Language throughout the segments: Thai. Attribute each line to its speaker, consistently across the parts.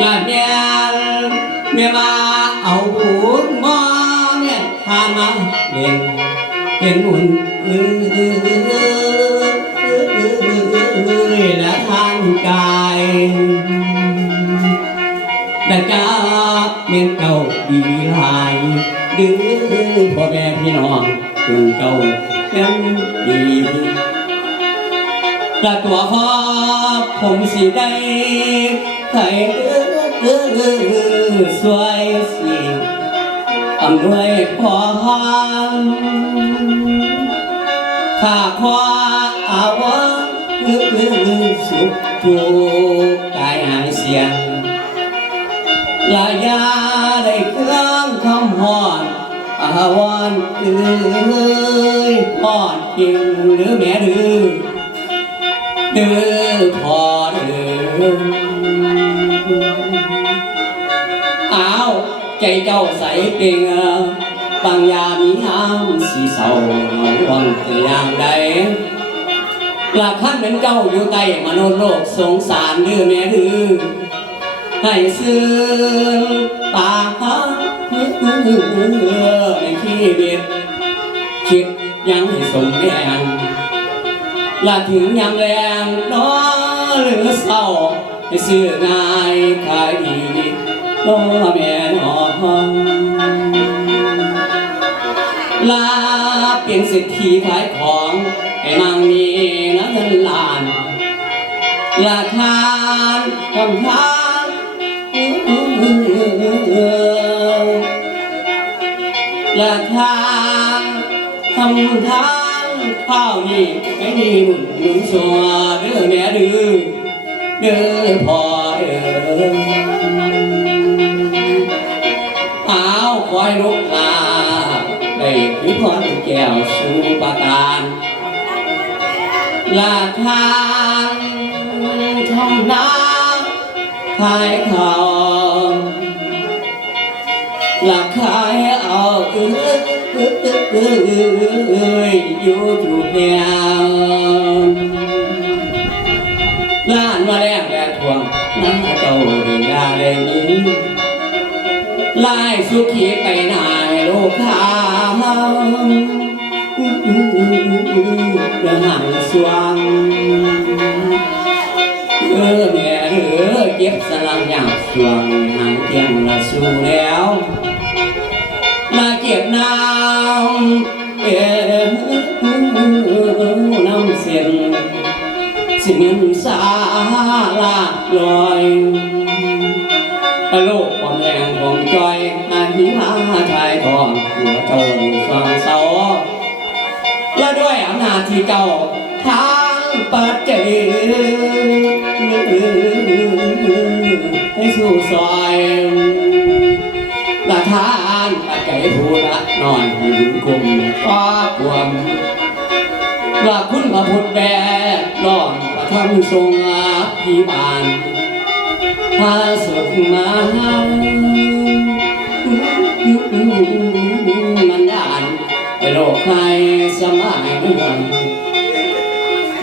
Speaker 1: งานแม่แม่มาเอาบุญมาแม่พามาเล่นเป็นหุ่นเอ้ยและทางกายแต่จ้าเมียนเก่าดีหลายดื้อพ่อแม่พี่น้องถึงเก่ายังดี กระตัวพ่อผมสิได้ใครเออเออสวยสิอำนวยพรข้าขวาอาวะเออเออสุขทุกกายหายเสียงลายาได้เครื่องคำหอนอาวอนเอ้ยพอดจริงหรือแม่หรือ เด้อพอเด้ออ้าวใจเจ้าใสเก่งบางยามมีน้ำสีเศร้าหวังแต่ยางใดหลักขั้นเป็นเจ้าอยู่ใต้มนุษย์โลกสงสารเด้อแม่เด้อให้ซื้อตาในชีวิตคิดยังให้สมแรง ละถึงยามแรงน้อหรือเศร้าให้ซื้อง่ายขายดีน้อแม่น้องลาเปลี่ยนสิทธิขายของให้นางมีนักเงินล้านราคานคำทานราคาทำทาน ข้าวนี่ไอ้นี่หนุนหนุนสัวเด้อแม่เด้อเด้อพ่อเด้ออ้าคอยลูกลาได้คือพรแก้วสู่ประการลาทางทำนาขายข้าวหลักขายเอาเอ้ยเอ้ย เอ้ยเอ้ยเอ้ยอยู่ถูกแนวล้านมาแลกแลกทวงน้าเจ้าเรียาได้ยินลายสุขีไปนายโลกค้าเดินหันสวงเออแม่เออเก็บสลังอย่างสวงหางเทียงละสู้แล้ว จนสองเสาและด้วยอำนาจที่เจ้าทางปัจเจยให้สู่ซอยละทานปัจจัยผู้ละนอยให้บุญกุมฟ้าควมว่าคุณพระพุทธแบกร้องประทับทรงอาภิบาลพาสุขมา มันดานโลกใครสมัยเมือง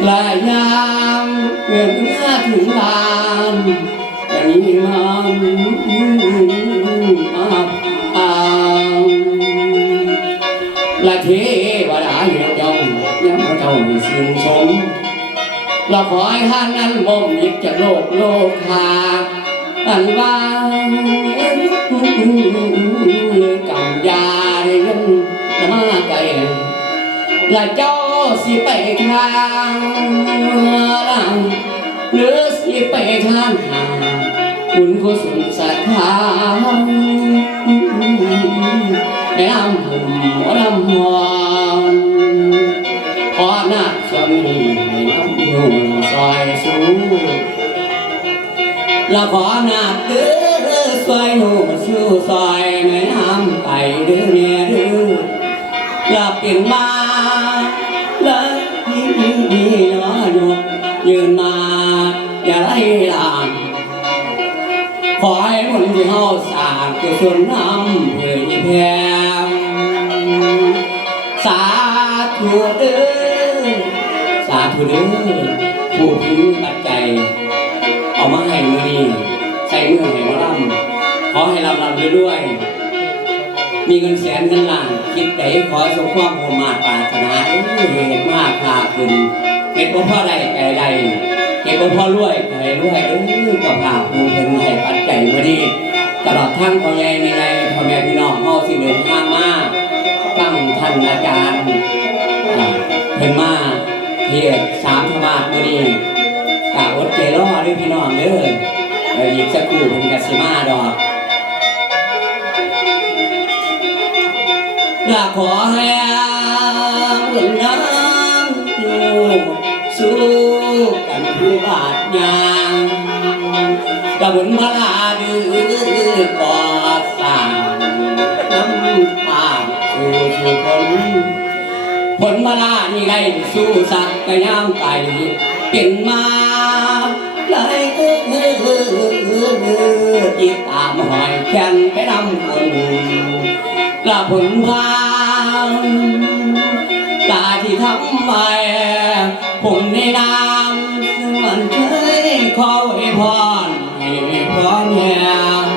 Speaker 1: ลายยามเมื่อถึงลานจะมีมันอาอามละเทวดาเหยียดย่องยังเจ้ามีสิ่งชมละขอให้ท่านนั้นบ่มมิจากโลกโลกคาอันว่า และเจ้าสิไปทางลังหรือสิไปทางหาคุณกุศลศรัทธาแม่น้ำหุ่มหัวน้ำหัวขอหน้าสวมีน้ำอยู่ซอยสูงละขอนาดเด้อสวยหนูสู้ซอยแม่น้ำไก่เด้อแม่เด้อละเปลี่ยนมา ขอให้คนที่เฮาสร้างกุศลน้ำเพื่ออีแพงสาธุเด้อสาธุเด้อผู้พิมพ์ปัจจัยเอามาให้มือนี้ใส่มือให้มาลำขอให้ลำลำด้วยมีเงินแสนเงินล้านคิดแต่ขอสมความมุ่งมาปรารถนาเอ้ยเห็นมากค่ะคุณเห็นว่าพ่อใดแก่ใดเห็นว่าพ่อรวยแก่รวยเออกับภาคภูมิ ทั้งพ่อใหญ่ในไงพ่อแม่พี่น้องเฮาสิเดินทางมาตั้งท่านอาจารย์อ่าเพิ่นมาเทียบสามธรรมาสมื้อนี้กะอดใจรอเด้อพี่น้องเด้อเดี๋ยวอีกสักครู่เพิ่นก็สิมาดอกอยากขอให้เพิ่นน้ำอยู่สู้กันผู้บาดยา งกะบุญมาลาดื้อก่อสร้างน้ำตาสู่สุคนผลมาลานี่ไงสู้สักกระยามไก่เป็นมาเลยเออเอจิตตามหอยแขนไปนำคนละผลพางตาที่ทำไปผมในนามส่วนเคยขอไว้พรให้พอ รแหง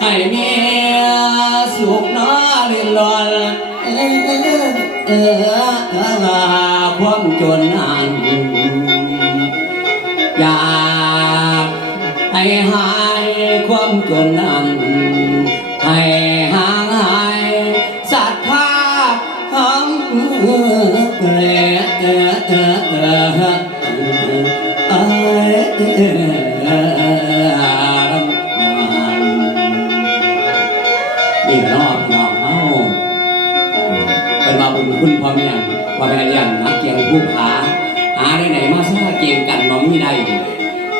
Speaker 1: ให้มีสุขน้อลื่นลอยเออความจนนั้นอยากให้หายความจนนั้นให้ห่างหายศรัทธาคำเออเออเออเออเออ นี่นอกนองเฮาเป็นมาบุญคุณพ่อแม่พ่อแม่เลี้ยงนักเกียงผู้ผาหาได้ไหนมาซะเก่งกันบ่มีได้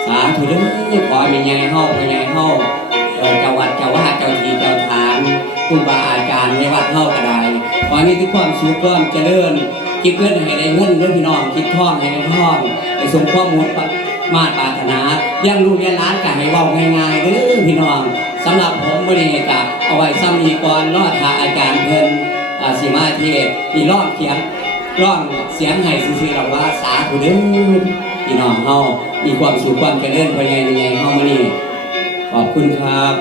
Speaker 1: สาธุเด้อขอให้แม่ใหญ่เฮาพ่อใหญ่เฮาเอ่อเจ้าวัดเจ้าวาดเจ้าทีเจ้าทานครูบาอาจารย์ในวัดเฮาก็ได้ขอให้มีทุกความสุขความเจริญคิดเงินให้ได้เงินเด้อพี่น้องคิดทองให้ได้ทองให้สมความมุ่ง มาตรปรารถนายังรู้เรียนร้านกันให้ว่าง่ายๆเด้อพี่น้องสำหรับผมบริเกะเอาไว้ซ้ำนีก่อนรอดทาอาจารย์เพิ่นอ่าสีมาเทศมีร้องเขียนร้องเสียงให้ซื่อๆเราว่าสาธุเด้อพี่น้องเฮามีความสุขความเจริญภายในในเฮามานี่ขอบคุณครับ